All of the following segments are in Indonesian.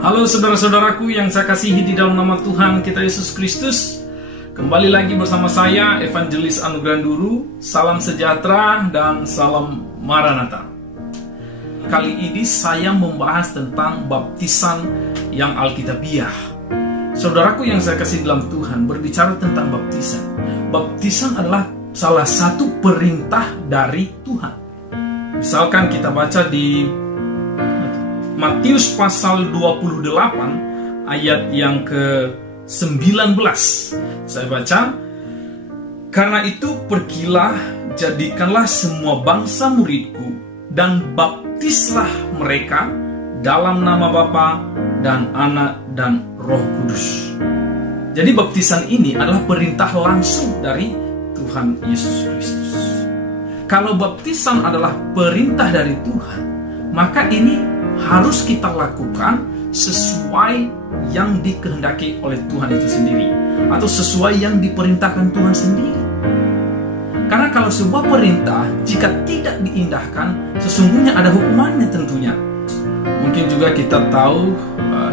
Halo saudara-saudaraku yang saya kasihi di dalam nama Tuhan kita Yesus Kristus. Kembali lagi bersama saya, Evangelis Anugrah Duru. Salam sejahtera dan salam Maranatha. Kali ini saya membahas tentang baptisan yang alkitabiah. Saudaraku yang saya kasih dalam Tuhan, berbicara tentang baptisan. Baptisan adalah salah satu perintah dari Tuhan. Misalkan kita baca di Matius pasal 28 ayat yang ke-19. Saya baca, "Karena itu pergilah, jadikanlah semua bangsa muridku, dan baptislah mereka dalam nama Bapa dan Anak dan Roh Kudus." Jadi baptisan ini adalah perintah langsung dari Tuhan Yesus Kristus. Kalau baptisan adalah perintah dari Tuhan, maka ini harus kita lakukan sesuai yang dikehendaki oleh Tuhan itu sendiri, atau sesuai yang diperintahkan Tuhan sendiri. Karena kalau sebuah perintah jika tidak diindahkan, sesungguhnya ada hukumannya tentunya. Mungkin juga kita tahu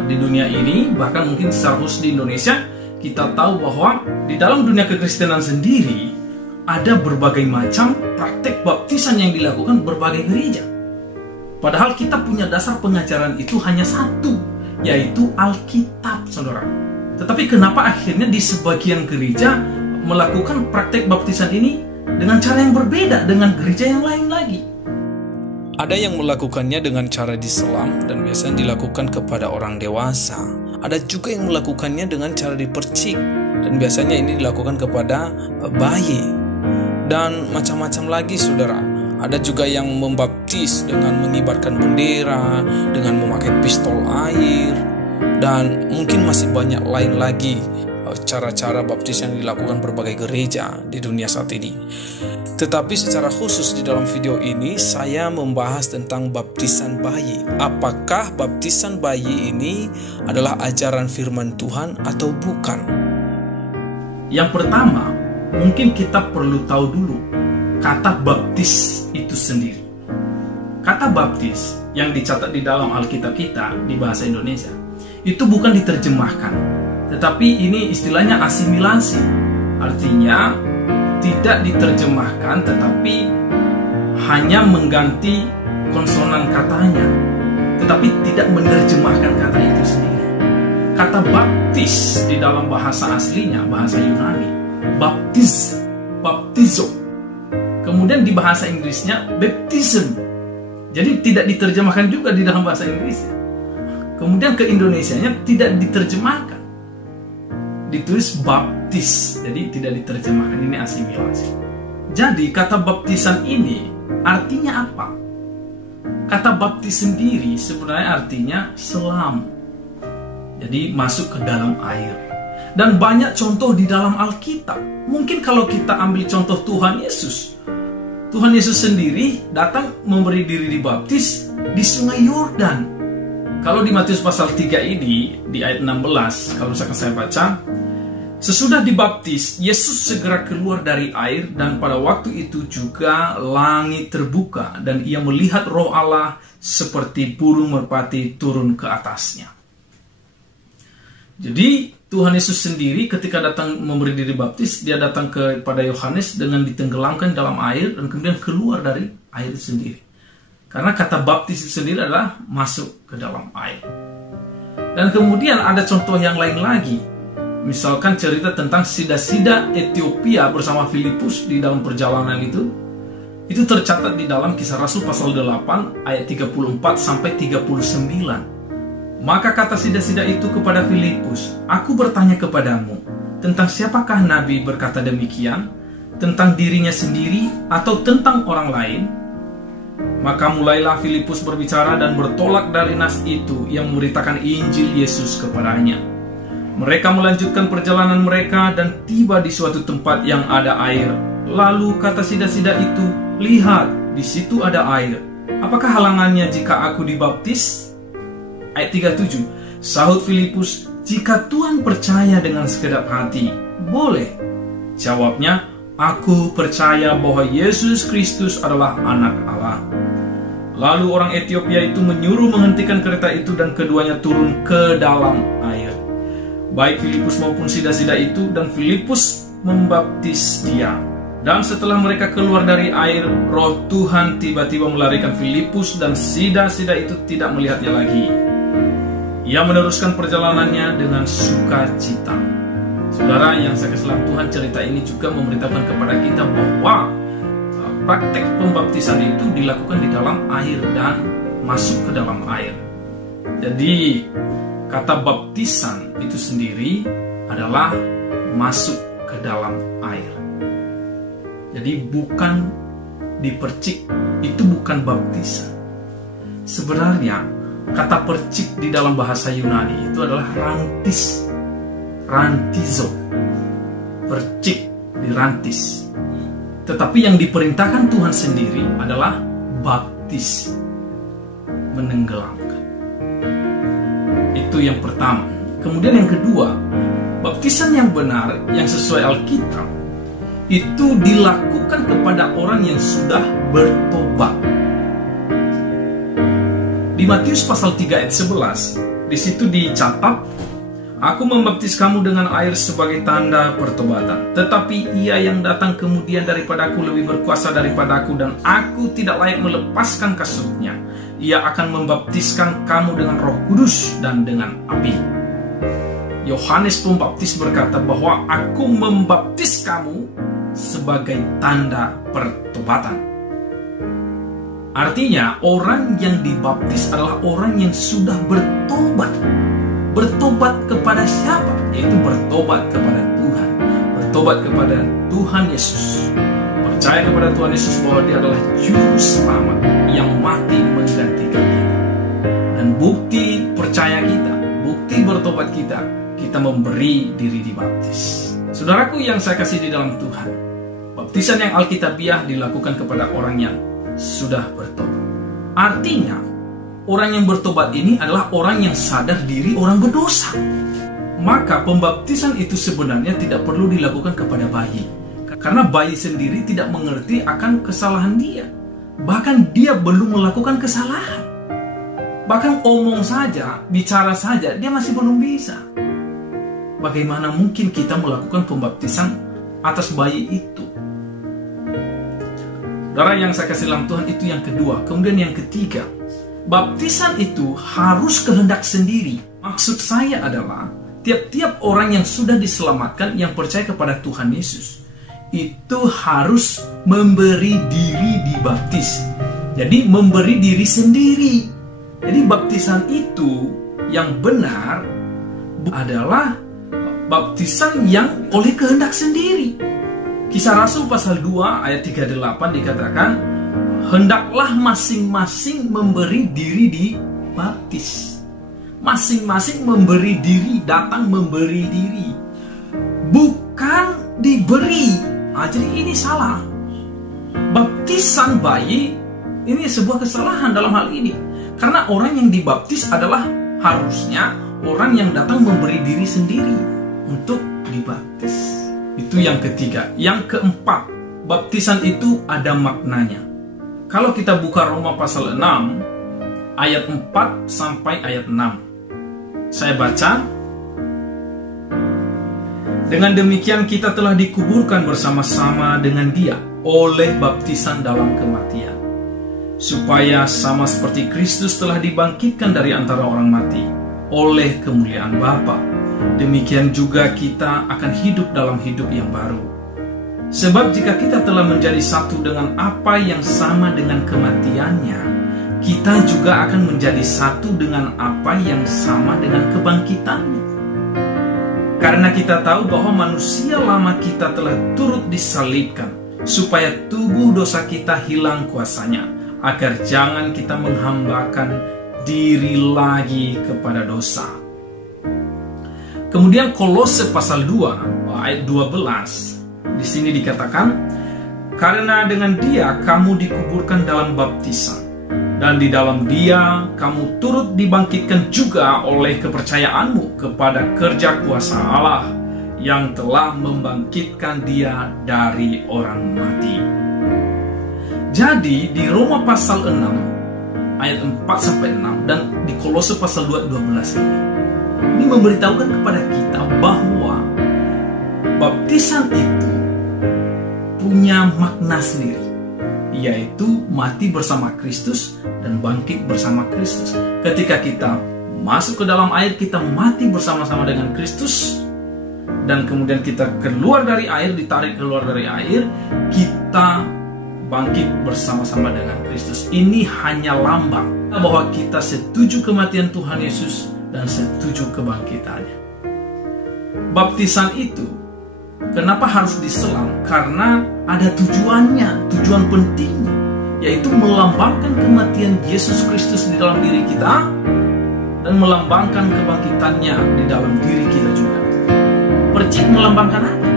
di dunia ini, bahkan mungkin secara khusus di Indonesia, kita tahu bahwa di dalam dunia kekristenan sendiri ada berbagai macam praktek baptisan yang dilakukan berbagai gereja. Padahal kita punya dasar pengajaran itu hanya satu, yaitu Alkitab, saudara. Tetapi kenapa akhirnya di sebagian gereja melakukan praktek baptisan ini dengan cara yang berbeda dengan gereja yang lain lagi? Ada yang melakukannya dengan cara diselam dan biasanya dilakukan kepada orang dewasa. Ada juga yang melakukannya dengan cara dipercik dan biasanya ini dilakukan kepada bayi. Dan macam-macam lagi, saudara. Ada juga yang membaptis dengan mengibarkan bendera, dengan memakai pistol air, dan mungkin masih banyak lain lagi cara-cara baptis yang dilakukan berbagai gereja di dunia saat ini. Tetapi secara khusus di dalam video ini saya membahas tentang baptisan bayi. Apakah baptisan bayi ini adalah ajaran firman Tuhan atau bukan? Yang pertama, mungkin kita perlu tahu dulu kata baptis itu sendiri. Kata baptis yang dicatat di dalam Alkitab kita di bahasa Indonesia itu bukan diterjemahkan, tetapi ini istilahnya asimilasi. Artinya tidak diterjemahkan, tetapi hanya mengganti konsonan katanya, tetapi tidak menerjemahkan kata itu sendiri. Kata baptis di dalam bahasa aslinya, bahasa Yunani, baptizo. Kemudian di bahasa Inggrisnya baptism. Jadi tidak diterjemahkan juga di dalam bahasa Inggrisnya. Kemudian ke Indonesianya tidak diterjemahkan, ditulis baptis, jadi tidak diterjemahkan. Ini asimilasi. Jadi kata baptisan ini artinya apa? Kata baptis sendiri sebenarnya artinya selam. Jadi masuk ke dalam air. Dan banyak contoh di dalam Alkitab. Mungkin kalau kita ambil contoh Tuhan Yesus sendiri datang memberi diri dibaptis di sungai Yordan. Kalau di Matius pasal 3 ini, di ayat 16, kalau misalkan saya baca, "Sesudah dibaptis, Yesus segera keluar dari air, dan pada waktu itu juga langit terbuka, dan ia melihat Roh Allah seperti burung merpati turun ke atasnya." Jadi Tuhan Yesus sendiri ketika datang memberi diri baptis, dia datang kepada Yohanes dengan ditenggelamkan dalam air dan kemudian keluar dari air itu sendiri. Karena kata baptis itu sendiri adalah masuk ke dalam air. Dan kemudian ada contoh yang lain lagi. Misalkan cerita tentang sida-sida Ethiopia bersama Filipus di dalam perjalanan itu. Itu tercatat di dalam Kisah Rasul pasal 8 ayat 34 sampai 39. Maka kata sida-sida itu kepada Filipus, "Aku bertanya kepadamu, tentang siapakah Nabi berkata demikian? Tentang dirinya sendiri atau tentang orang lain?" Maka mulailah Filipus berbicara dan bertolak dari nas itu yang memberitakan Injil Yesus kepadanya. Mereka melanjutkan perjalanan mereka dan tiba di suatu tempat yang ada air. Lalu kata sida-sida itu, "Lihat, di situ ada air. Apakah halangannya jika aku dibaptis?" Ayat 37, sahut Filipus, "Jika Tuhan percaya dengan segenap hati, boleh." Jawabnya, "Aku percaya bahwa Yesus Kristus adalah Anak Allah." Lalu orang Ethiopia itu menyuruh menghentikan kereta itu dan keduanya turun ke dalam air. Baik Filipus maupun sida-sida itu, dan Filipus membaptis dia. Dan setelah mereka keluar dari air, Roh Tuhan tiba-tiba melarikan Filipus dan sida-sida itu tidak melihatnya lagi. Ia meneruskan perjalanannya dengan sukacita. Saudara yang saya kasih dalam Tuhan, cerita ini juga memberitahukan kepada kita bahwa praktek pembaptisan itu dilakukan di dalam air dan masuk ke dalam air. Jadi kata baptisan itu sendiri adalah masuk ke dalam air. Jadi bukan dipercik, itu bukan baptisan. Sebenarnya kata percik di dalam bahasa Yunani itu adalah rantis, rantizo, percik, dirantis. Tetapi yang diperintahkan Tuhan sendiri adalah baptis, menenggelamkan. Itu yang pertama. Kemudian yang kedua, baptisan yang benar, yang sesuai Alkitab, itu dilakukan kepada orang yang sudah bertobat. Di Matius pasal 3 ayat 11, di situ dicatat, Aku membaptis kamu dengan air sebagai tanda pertobatan. Tetapi ia yang datang kemudian daripadaku lebih berkuasa daripadaku, dan aku tidak layak melepaskan kasutnya. Ia akan membaptiskan kamu dengan Roh Kudus dan dengan api. Yohanes Pembaptis berkata bahwa aku membaptis kamu sebagai tanda pertobatan. Artinya orang yang dibaptis adalah orang yang sudah bertobat. Bertobat kepada siapa? Yaitu bertobat kepada Tuhan. Bertobat kepada Tuhan Yesus. Percaya kepada Tuhan Yesus bahwa Dia adalah Juru Selamat yang mati menggantikan kita. Dan bukti percaya kita, bukti bertobat kita, kita memberi diri dibaptis. Saudaraku yang saya kasih di dalam Tuhan, baptisan yang alkitabiah dilakukan kepada orang yang sudah bertobat. Artinya, orang yang bertobat ini adalah orang yang sadar diri orang berdosa. Maka pembaptisan itu sebenarnya tidak perlu dilakukan kepada bayi. Karena bayi sendiri tidak mengerti akan kesalahan dia. Bahkan dia belum melakukan kesalahan. Bahkan omong saja, bicara saja, dia masih belum bisa. Bagaimana mungkin kita melakukan pembaptisan atas bayi itu? Saudara yang saya kasih dalam Tuhan, itu yang kedua. Kemudian yang ketiga, baptisan itu harus kehendak sendiri. Maksud saya adalah tiap-tiap orang yang sudah diselamatkan, yang percaya kepada Tuhan Yesus, itu harus memberi diri dibaptis. Jadi memberi diri sendiri. Jadi baptisan itu yang benar adalah baptisan yang oleh kehendak sendiri. Kisah Rasul pasal 2 ayat 38 dikatakan, hendaklah masing-masing memberi diri dibaptis. Masing-masing memberi diri, datang memberi diri. Bukan diberi. Jadi ini salah. Baptisan bayi, ini sebuah kesalahan dalam hal ini. Karena orang yang dibaptis adalah harusnya orang yang datang memberi diri sendiri untuk dibaptis. Itu yang ketiga. Yang keempat, baptisan itu ada maknanya. Kalau kita buka Roma pasal 6 ayat 4 sampai ayat 6, saya baca. Dengan demikian kita telah dikuburkan bersama-sama dengan Dia oleh baptisan dalam kematian, supaya sama seperti Kristus telah dibangkitkan dari antara orang mati oleh kemuliaan Bapa, demikian juga kita akan hidup dalam hidup yang baru. Sebab jika kita telah menjadi satu dengan apa yang sama dengan kematiannya, kita juga akan menjadi satu dengan apa yang sama dengan kebangkitannya. Karena kita tahu bahwa manusia lama kita telah turut disalibkan, supaya tubuh dosa kita hilang kuasanya, agar jangan kita menghambakan diri lagi kepada dosa. Kemudian Kolose pasal 2 ayat 12, di sini dikatakan, karena dengan Dia kamu dikuburkan dalam baptisan, dan di dalam Dia kamu turut dibangkitkan juga oleh kepercayaanmu kepada kerja kuasa Allah yang telah membangkitkan Dia dari orang mati. Jadi di Roma pasal 6 ayat 4-6 dan di Kolose pasal 2:12 ini. Ini memberitahukan kepada kita bahwa baptisan itu punya makna sendiri, yaitu mati bersama Kristus dan bangkit bersama Kristus. Ketika kita masuk ke dalam air, kita mati bersama-sama dengan Kristus, dan kemudian kita keluar dari air, ditarik keluar dari air, kita bangkit bersama-sama dengan Kristus. Ini hanya lambang bahwa kita setuju kematian Tuhan Yesus dan setuju kebangkitannya. Baptisan itu kenapa harus diselam? Karena ada tujuannya, tujuan pentingnya, yaitu melambangkan kematian Yesus Kristus di dalam diri kita dan melambangkan kebangkitannya di dalam diri kita juga. Percik melambangkan apa?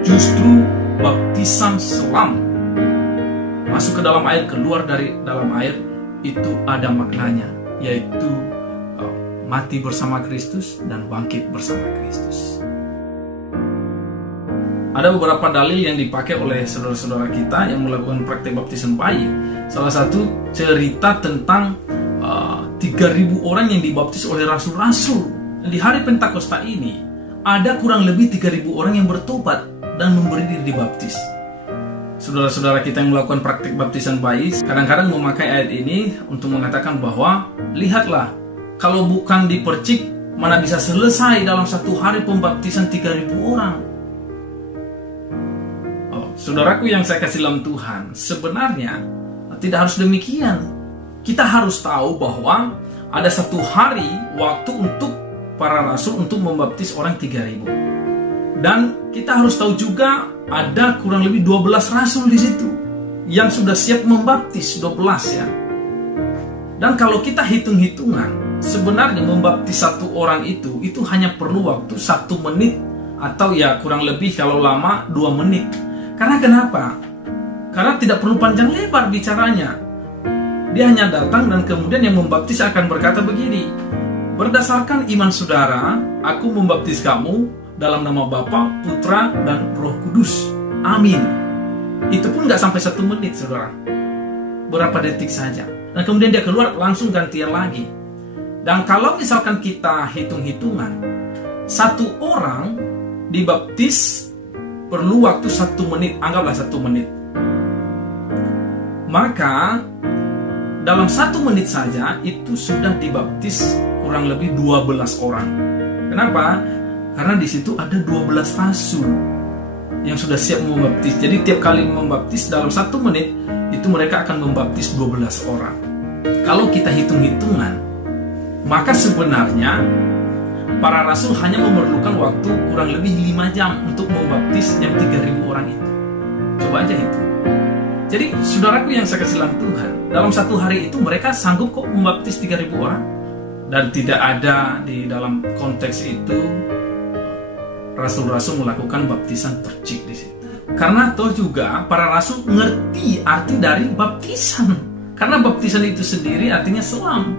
Justru baptisan selam, masuk ke dalam air, keluar dari dalam air, itu ada maknanya, yaitu mati bersama Kristus dan bangkit bersama Kristus. Ada beberapa dalil yang dipakai oleh saudara-saudara kita yang melakukan praktek baptisan bayi. Salah satu cerita tentang 3.000 orang yang dibaptis oleh rasul-rasul. Di hari Pentakosta ini ada kurang lebih 3.000 orang yang bertobat dan memberi diri dibaptis. Saudara-saudara kita yang melakukan praktik baptisan bayi kadang-kadang memakai ayat ini untuk mengatakan bahwa lihatlah, kalau bukan dipercik, mana bisa selesai dalam satu hari pembaptisan 3.000 orang. Saudaraku yang saya kasih dalam Tuhan, sebenarnya tidak harus demikian. Kita harus tahu bahwa ada satu hari waktu untuk para rasul untuk membaptis orang 3.000. Dan kita harus tahu juga ada kurang lebih 12 rasul di situ yang sudah siap membaptis, 12 ya. Dan kalau kita hitung-hitungan, sebenarnya membaptis satu orang itu hanya perlu waktu 1 menit atau ya kurang lebih kalau lama 2 menit. Karena kenapa? Karena tidak perlu panjang lebar bicaranya. Dia hanya datang dan kemudian yang membaptis akan berkata begini, berdasarkan iman saudara, aku membaptis kamu dalam nama Bapa, Putra, dan Roh Kudus. Amin. Itu pun nggak sampai 1 menit, saudara. Berapa detik saja. Dan kemudian dia keluar, langsung gantian lagi. Dan kalau misalkan kita hitung-hitungan, 1 orang dibaptis perlu waktu 1 menit, anggaplah 1 menit. Maka dalam 1 menit saja itu sudah dibaptis kurang lebih 12 orang. Kenapa? Karena di situ ada 12 rasul yang sudah siap membaptis. Jadi tiap kali membaptis dalam 1 menit itu mereka akan membaptis 12 orang. Kalau kita hitung-hitungan, maka sebenarnya para rasul hanya memerlukan waktu kurang lebih 5 jam untuk membaptis yang 3.000 orang itu. Coba aja hitung. Jadi saudaraku yang saya kasih dalam Tuhan, dalam 1 hari itu mereka sanggup kok membaptis 3.000 orang. Dan tidak ada di dalam konteks itu rasul-rasul melakukan baptisan percik di situ. Karena toh juga para rasul ngerti arti dari baptisan. Karena baptisan itu sendiri artinya selam.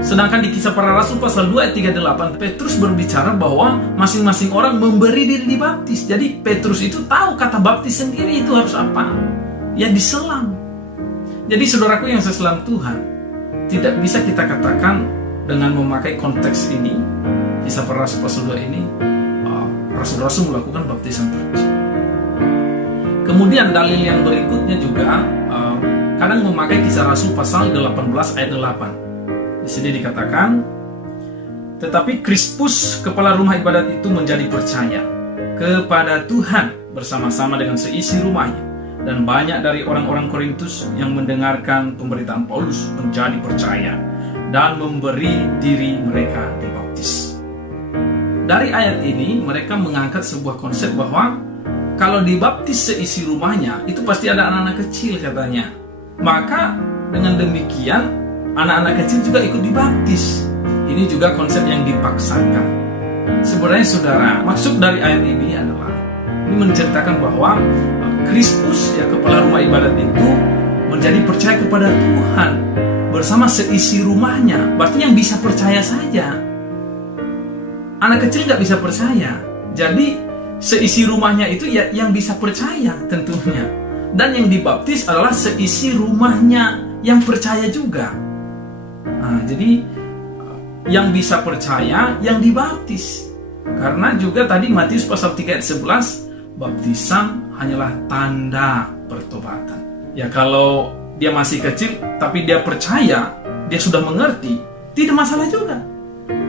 Sedangkan di Kisah Para Rasul pasal 2 ayat 38, Petrus berbicara bahwa masing-masing orang memberi diri dibaptis. Jadi Petrus itu tahu kata baptis sendiri itu harus apa? Ya diselam. Jadi saudaraku yang saya selam Tuhan, tidak bisa kita katakan dengan memakai konteks ini, Kisah Para Rasul pasal 2 ini, rasul-rasul melakukan baptisan percik. Kemudian dalil yang berikutnya juga kadang memakai Kisah Rasul pasal 18 ayat 8. Di sini dikatakan, tetapi Krispus, kepala rumah ibadat itu menjadi percaya kepada Tuhan bersama-sama dengan seisi rumahnya. Dan banyak dari orang-orang Korintus yang mendengarkan pemberitaan Paulus menjadi percaya dan memberi diri mereka dibaptis. Dari ayat ini mereka mengangkat sebuah konsep bahwa kalau dibaptis seisi rumahnya itu pasti ada anak-anak kecil katanya. Maka dengan demikian anak-anak kecil juga ikut dibaptis. Ini juga konsep yang dipaksakan. Sebenarnya saudara, maksud dari ayat ini adalah ini menceritakan bahwa Krispus, ya kepala rumah ibadat itu menjadi percaya kepada Tuhan bersama seisi rumahnya. Berarti yang bisa percaya saja. Anak kecil nggak bisa percaya. Jadi seisi rumahnya itu ya yang bisa percaya tentunya. Dan yang dibaptis adalah seisi rumahnya yang percaya juga. Nah, jadi yang bisa percaya, yang dibaptis. Karena juga tadi Matius pasal 3 ayat 11, baptisan hanyalah tanda pertobatan. Ya kalau dia masih kecil, tapi dia percaya, dia sudah mengerti, tidak masalah juga.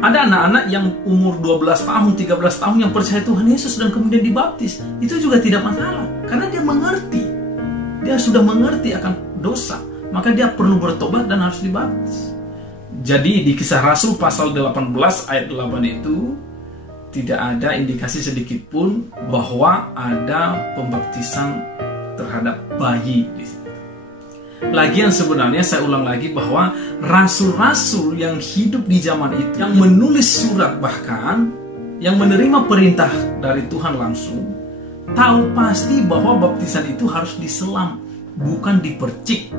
Ada anak-anak yang umur 12 tahun, 13 tahun yang percaya Tuhan Yesus dan kemudian dibaptis. Itu juga tidak masalah, karena dia mengerti. Dia sudah mengerti akan dosa, maka dia perlu bertobat dan harus dibaptis. Jadi di Kisah Rasul pasal 18 ayat 8 itu tidak ada indikasi sedikit pun bahwa ada pembaptisan terhadap bayi di situ. Lagian sebenarnya saya ulang lagi bahwa rasul-rasul yang hidup di zaman itu, yang menulis surat bahkan, yang menerima perintah dari Tuhan langsung, tahu pasti bahwa baptisan itu harus diselam, bukan dipercik.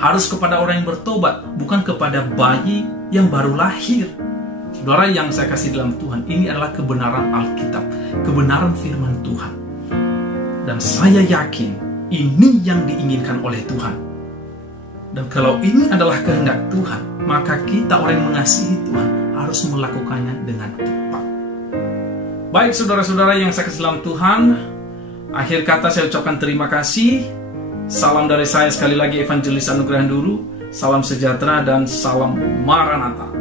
Harus kepada orang yang bertobat, bukan kepada bayi yang baru lahir. Saudara yang saya kasih dalam Tuhan, ini adalah kebenaran Alkitab, kebenaran firman Tuhan. Dan saya yakin ini yang diinginkan oleh Tuhan. Dan kalau ini adalah kehendak Tuhan, maka kita orang yang mengasihi Tuhan harus melakukannya dengan tepat. Baik saudara-saudara yang saya kasih dalam Tuhan, akhir kata saya ucapkan terima kasih. Salam dari saya sekali lagi, Evangelis Anugrah Handuru. Salam sejahtera dan salam Maranatha.